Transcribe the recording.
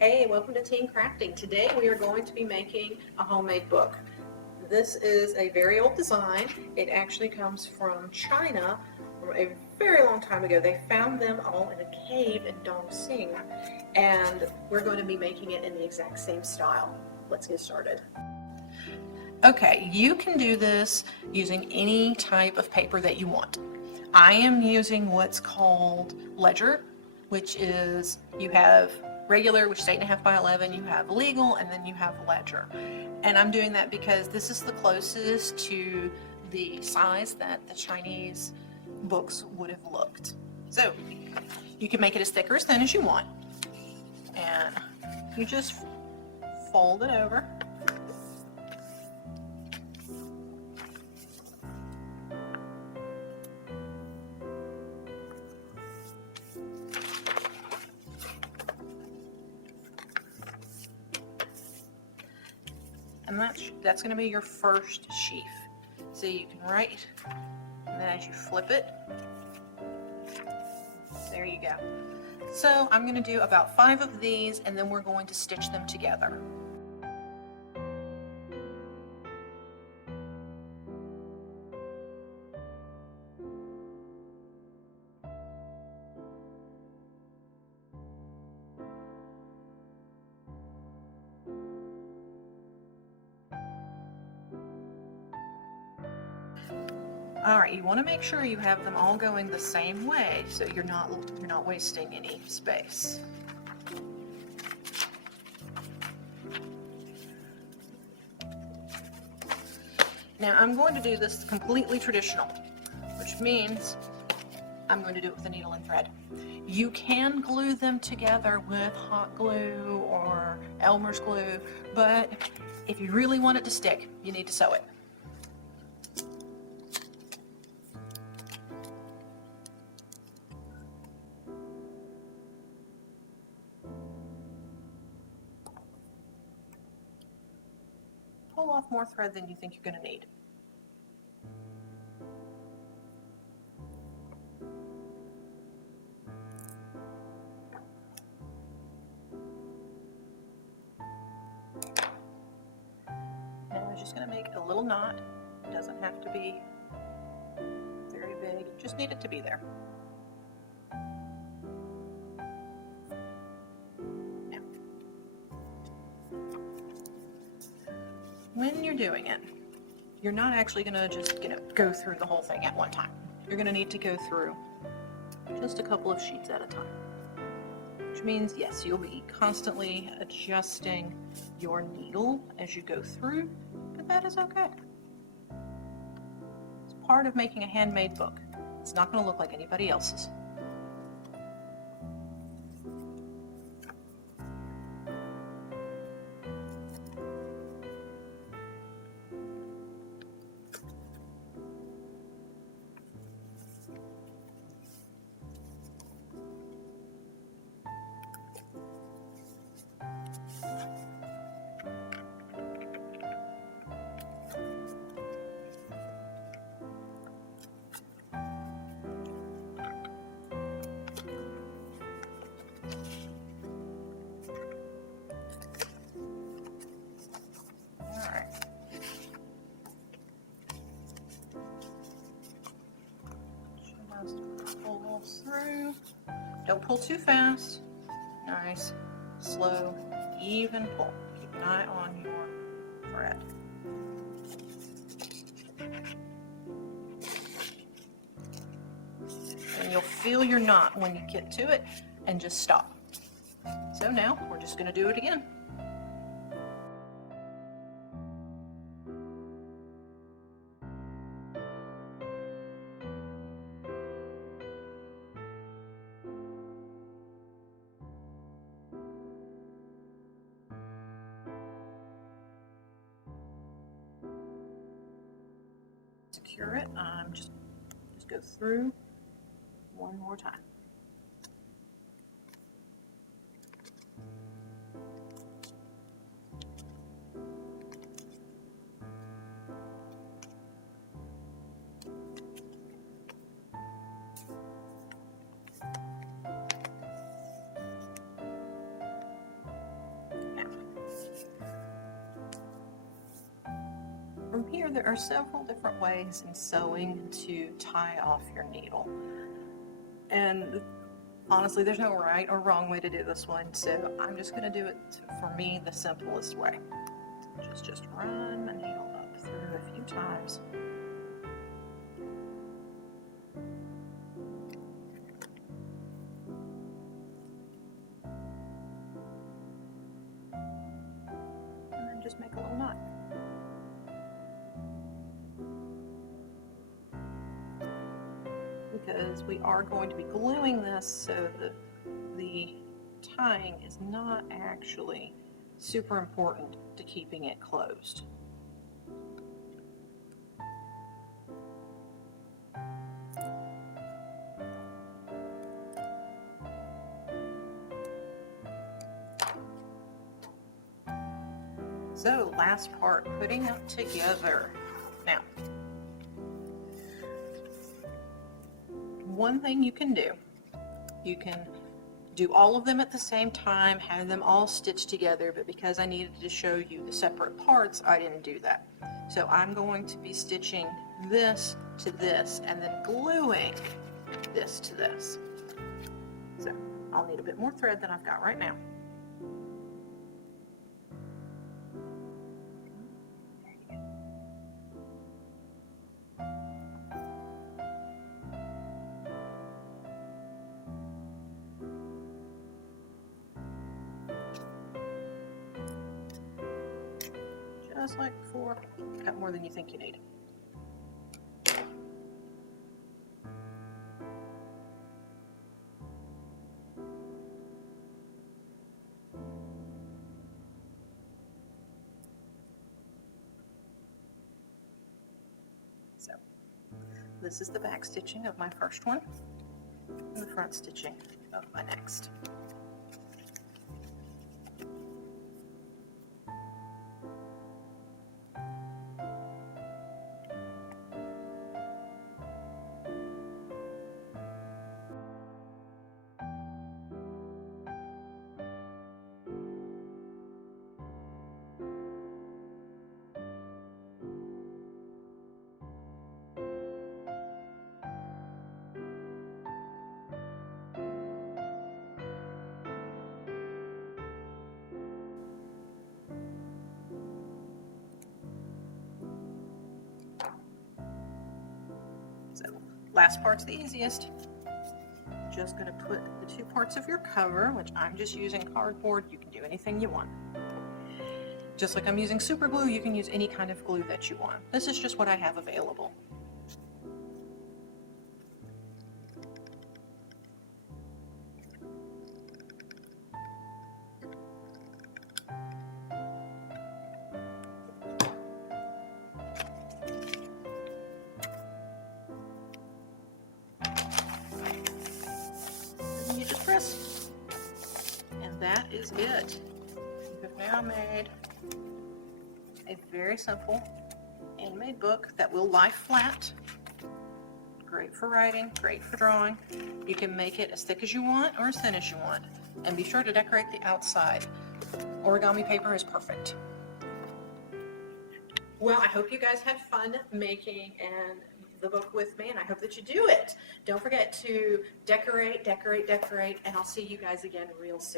Hey, welcome to Teen Crafting. Today we are going to be making a homemade book. This is a very old design. It actually comes from China a very long time ago. They found them all in a cave in Dongxing, and we're going to be making it in the exact same style. Let's get started. Okay, you can do this using any type of paper that you want. I am using what's called Ledger, which is you have regular, which is 8.5 by 11, you have legal, and then you have Ledger. And I'm doing that because this is the closest to the size that the Chinese books would have looked. So you can make it as thick or as thin as you want. And you just fold it over. And that's going to be your first sheaf. So you can write, and then as you flip it, there you go. So I'm going to do about 5 of these, and then we're going to stitch them together. All right, you want to make sure you have them all going the same way so you're not wasting any space. Now I'm going to do this completely traditional, which means I'm going to do it with a needle and thread. You can glue them together with hot glue or Elmer's glue, but if you really want it to stick, you need to sew it. Pull off more thread than you think you're going to need. And I'm just going to make a little knot. It doesn't have to be very big, you just need it to be there. Now, when you're doing it, you're not actually going to just go through the whole thing at one time. You're going to need to go through just a couple of sheets at a time, which means, yes, you'll be constantly adjusting your needle as you go through, but that is okay. It's part of making a handmade book. It's not going to look like anybody else's. Pull through. Don't pull too fast. Nice, slow, even pull. Keep an eye on your thread. And you'll feel your knot when you get to it, and just stop. So now we're just going to do it again. Secure it. Just go through one more time. from here, there are several different ways in sewing to tie off your needle. And honestly, there's no right or wrong way to do this one, so I'm just going to do it, for me, the simplest way. Just run my needle up through a few times. And then just make a little knot. Because we are going to be gluing this, so that the tying is not actually super important to keeping it closed. So last part, putting them together. Now, one thing you can do, you can do all of them at the same time, have them all stitched together, but because I needed to show you the separate parts, I didn't do that. So I'm going to be stitching this to this and then gluing this to this. So I'll need a bit more thread than I've got right now. Just like before, cut more than you think you need. So, this is the back stitching of my first one, and the front stitching of my next. So, last part's the easiest. Just going to put the two parts of your cover, which I'm just using cardboard. You can do anything you want. Just like I'm using super glue, you can use any kind of glue that you want. This is just what I have available. And you just press. And that is it. You have now made a very simple handmade book that will lie flat. Great for writing, great for drawing. You can make it as thick as you want or as thin as you want. And be sure to decorate the outside. Origami paper is perfect. Well, I hope you guys had fun making the book with me, and I hope that you do it. Don't forget to decorate, decorate, decorate, and I'll see you guys again real soon.